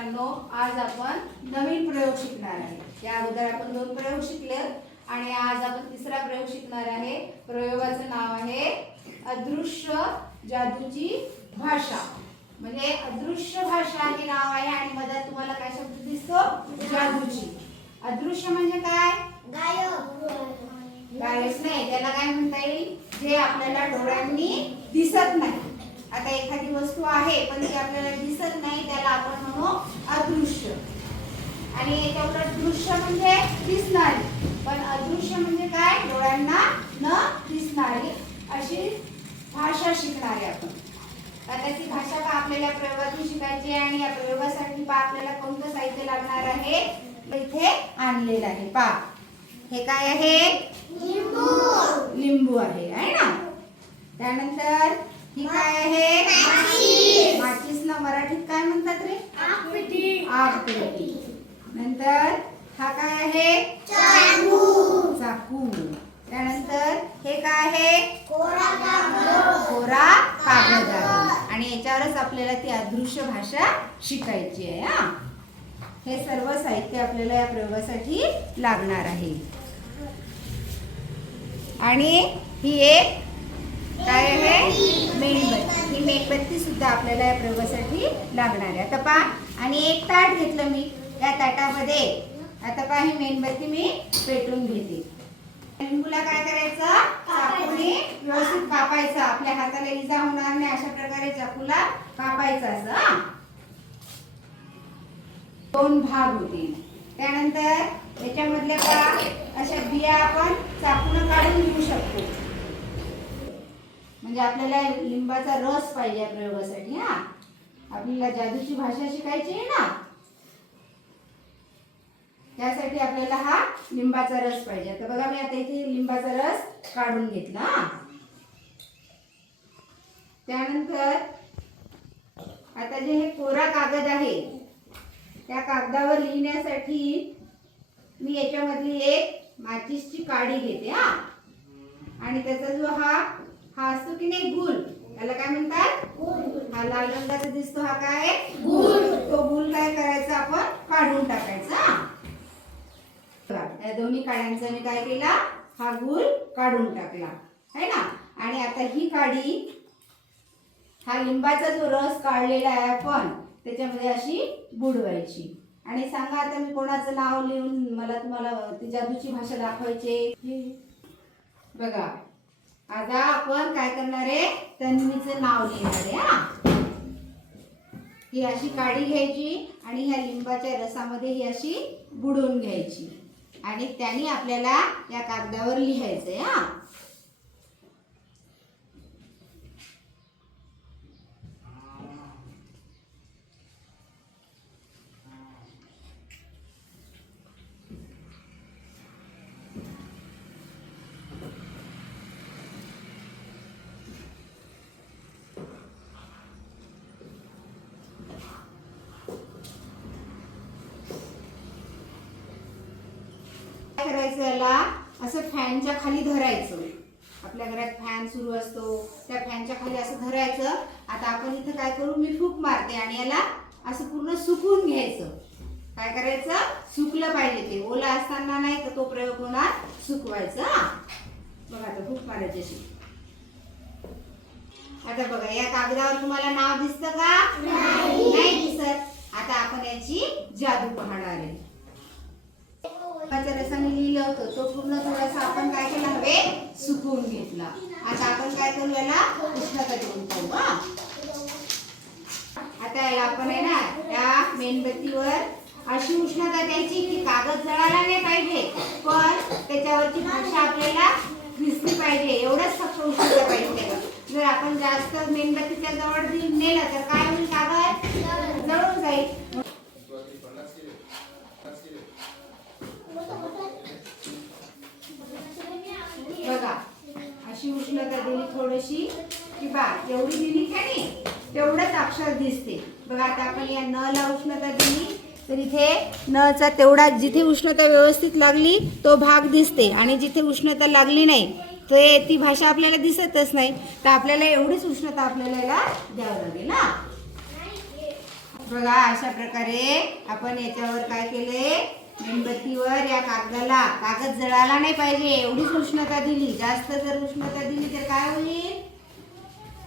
मित्रांनो आज आपण नवीन प्रयोग शिकणार आहे. या अगोदर आपण दोन प्रयोग शिकले आणि आज आपण तिसरा प्रयोग शिकणार आहे. प्रयोगाचं नाव आहे अदृश्य जादूची भाषा. म्हणजे अदृश्य भाषा हे नाव आहे आणि मधात तुम्हाला काय शब्द दिसतो? जादूची. अदृश्य म्हणजे काय? गायब. नाही. त्याला काय म्हणता येईल? जे आपल्याला डोळ्यांनी दिसत नाही. आता एखादी वस्तू आहे पण ती आपल्याला दिसत नाही त्याला आपण म्हणू अदृश्य. आणि याच्या उलट दृश्य म्हणजे दिसणारी. पण अदृश्य म्हणजे काय? डोळ्यांना न दिसणारी अशी भाषा शिकणारी आपण. आता ती भाषा का आपल्याला प्रयोगातून शिकायची आहे आणि या प्रयोगासाठी पा आपल्याला कोणतं साहित्य लागणार आहे? इथे आणलेलं आहे. पा हे काय आहे? लिंबू आहे आहे ना? त्यानंतर ही काय आहे माचीसला मराठीत काय म्हणतात रे? आगपेटी नंतर हा काय आहे? चाकू. त्यानंतर हे काय आहे? कोरा कागद. आहे आणि याच्यावरच आपल्याला ती अदृश्य भाषा शिकायची आहे हा. हे सर्व साहित्य आपल्याला या प्रयोगासाठी लागणार आहे. आणि ही एक काय आहे? मेणबत्ती. ही मेणबत्ती सुद्धा आपल्याला या प्रयोगासाठी लागणार आहे. आता पहा आणि एक ताट घेतलं मी. या ताटामध्ये आता पहा ही मेणबत्ती मी पेटून घेते. लिंबूला काय करायचं? चाकूने व्यवस्थित कापायचं. आपल्या हाताला इजा होणार नाही अशा प्रकारे चाकूला कापायचं असं दोन भाग होतील. त्यानंतर याच्यामधल्या का अशा बिया आपण चाकून काढून म्हणजे आपल्याला लिंबाचा रस पाहिजे प्रयोगासाठी हा? आपल्याला जादूची भाषा शिकायची आहे ना? त्यासाठी आपल्याला हा लिंबाचा रस पाहिजे. आता बघा मी आता इथे लिंबाचा रस काढून घेतला त्यानंतर आता जे हे कोरा कागद आहे त्या कागदावर लिहिण्यासाठी मी याच्यामधली एक माचीसची काडी घेते हा? आणि त्याचा जो हा की नाही? गुल. त्याला काय म्हणतात? हा लाल रंगाचा दिसतो हा काय? गुल. तो गुल काय करायचा आपण? काढून टाकायचा. या दोन्ही काड्यांचा मी काय केला? हा गुल काढून टाकला. है ना? आणि आता ही काडी हा लिंबाचा जो रस काढलेला आहे आपण त्याच्यामध्ये अशी बुडवायची. आणि सांगा आता मी कोणाचं नाव लिहून मला तुम्हाला ती जादूची भाषा दाखवायची बघा. आता आपण काय करणार आहे? तन्वीचं नाव लिहिणार आहे हा. ही अशी काळी घ्यायची आणि ह्या लिंबाच्या रसामध्ये ही अशी बुडवून घ्यायची. आणि त्याने आपल्याला या कागदावर लिहायचंय हा. काय करायचं याला असं फॅनच्या खाली धरायचं. आपल्या घरात फॅन सुरू असतो. त्या फॅनच्या खाली असं धरायचं. आता आपण इथं काय करू? मी फूक मारते आणि याला असं पूर्ण सुकून घ्यायचं. काय करायचं? सुकलं पाहिजे ते. ओला असताना नाही तर तो प्रयोग होणार? सुकवायचा. बघा आता फूक मारायची अशी. आता बघा या कागदावर तुम्हाला नाव दिसतं का? नाही दिसत. आता आपण याची जादू पाहणार आहे. लिंबाच्या रसाने लिहिलं होतं तो पूर्ण थोडासा आपण काय केला हवे? सुकवून घेतला. आता आपण काय करू याला? उष्णता देऊन पाहू हा. आता याला आपण आहे ना या मेणबत्तीवर अशी उष्णता द्यायची की कागद जळायला नाही पाहिजे पण त्याच्यावरची भाषा आपल्याला दिसली पाहिजे. एवढंच फक्त उष्णता पाहिजे. जर आपण जास्त मेणबत्तीच्या जवळ नेलं तर काय होईल कागद? जळून जाईल बघा अशी उष्णता दिली थोडीशी की बा एवढी दिली का नाही तेवढंच अक्षर दिसते. बघा आता आपण या न ला उष्णता दिली तर इथे नचा तेवढा जिथे उष्णता व्यवस्थित लागली तो भाग दिसते. आणि जिथे उष्णता लागली नाही ते ती भाषा आपल्याला दिसतच नाही. तर आपल्याला एवढीच उष्णता आपल्याला याला द्यावं लागेल ना बघा अशा प्रकारे आपण याच्यावर काय केले? मेणबत्तीवर या कागदाला कागद जळाला नाही पाहिजे. एवढीच उष्णता दिली. जास्त जर उष्णता दिली तर काय होईल?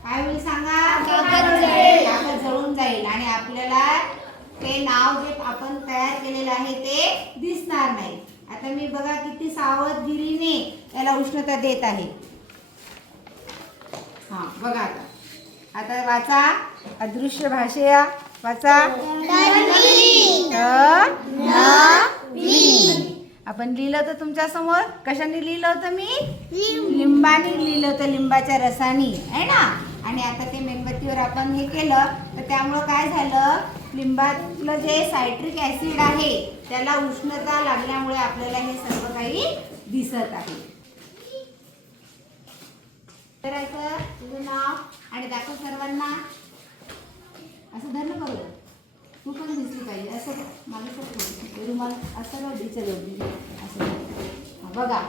काय होईल सांगा? कागद जळून जाईल. आणि आपल्याला ते नाव जे आपण तयार केलेलं आहे ते दिसणार नाही. आता मी बघा किती सावधगिरीने त्याला उष्णता देत आहे. हा बघा आता. आता वाचा. अदृश्य भाषया. वाचा. आपण लिहिलं होतं तुमच्यासमोर. कशाने लिहिलं होतं मी? लिंबाने लिहिलं होतं लिंबाच्या रसानी. आहे ना? आणि आता ते मेणबत्तीवर आपण हे केलं तर त्यामुळं काय झालं? लिंबातलं जे सायट्रिक ऍसिड आहे त्याला उष्णता लागल्यामुळे आपल्याला हे सर्व काही दिसत आहे. तुझं नाव आणि दाखव सर्वांना. असं बघलं तू पण दिसली पाहिजे असं मला रुमाल असं बघ दिसत होती असं बघा.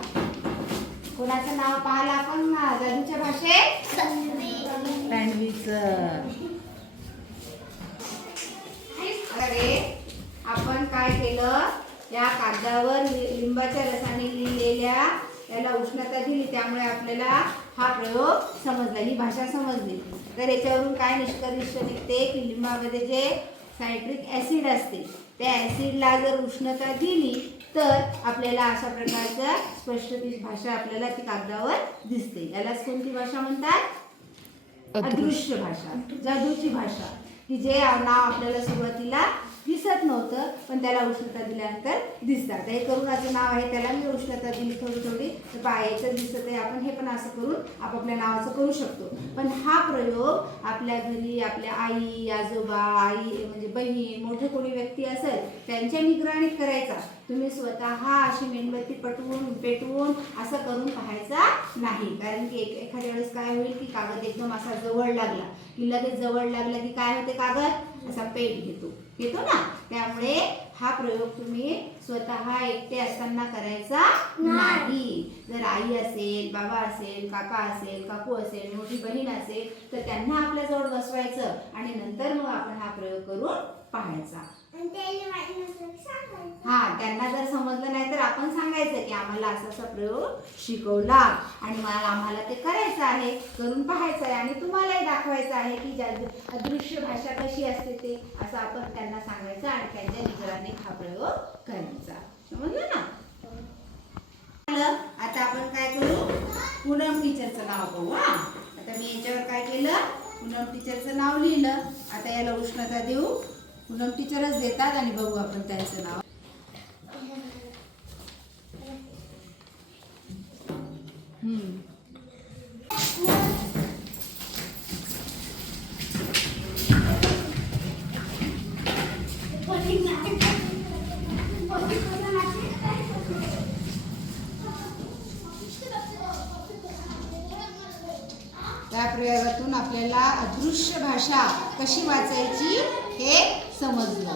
कोणाचं नाव पाहिलं आपण? जादूच्या भाषेत? आपण काय केलं? या कागदावर लिंबाच्या रसाने लिहिलेल्या त्याला उष्णता दिली. त्यामुळे आपल्याला हा प्रयोग समजला. ही भाषा समजली. तर याच्यावरून काय निष्कर्ष निघते? की लिंबामध्ये जे सायट्रिक ॲसिड असते. त्या ॲसिडला जर उष्णता दिली तर आपल्याला अशा प्रकारच्या स्पष्ट भाषा आपल्याला ती कागदावर दिसते. यालाच कोणती भाषा म्हणतात? अदृश्य भाषा. जादूची भाषा. की जे नाव आपल्याला सुरुवातीला दिसत नव्हतं पण त्याला उष्णता दिल्यानंतर दिसतात. हे करुणाचं नाव आहे त्याला मी उष्णता दिली थोडी थोडी. तर पायाचं दिसत आहे आपण हे पण असं करून आपापल्या नावाचं करू शकतो. पण हा प्रयोग आपल्या घरी आपल्या आई आजोबा आई म्हणजे बहीण मोठे कोणी व्यक्ती असेल त्यांच्या निगराणीत करायचा. तुम्ही स्वतः अशी मेणबत्ती पटवून पेटवून असं करून पाहायचा नाही. कारण की एक एखाद्या वेळेस काय होईल की कागद एकदम असा जवळ लागला की लगेच जवळ लागला की काय होते कागद? असा पेट घेतो. घेतो ना? त्यामुळे हा प्रयोग तुम्ही स्वतः एकटे असताना करायचा नाही. जर आई असेल बाबा असेल काका असेल काकू असेल मोठी बहीण असेल तर त्यांना आपल्या जवळ बसवायचं आणि नंतर मग आपण हा प्रयोग करून पाहायचा हा त्यांना जर समजलं नाही तर आपण सांगायचं की आम्हाला असा असा प्रयोग शिकवला आणि मला आम्हाला ते करायचं आहे करून पाहायचं आहे आणि तुम्हालाही दाखवायचं आहे की ज्या अदृश्य भाषा कशी असते ते असं आपण त्यांना सांगायचं आणि त्यांच्या निगराने हा प्रयोग करायचा. समजलं ना? झालं? आता आपण काय करू? पूनम टीचरचं नाव पाहू हा. आता मी याच्यावर काय केलं? पूनम टीचरचं नाव लिहिलं. आता याला उष्णता देऊ. पूनम टीचरच देतात आणि बघू आपण त्यांचं नाव हम्म. त्या प्रयोगातून आपल्याला अदृश्य भाषा कशी वाचायची हे समजलं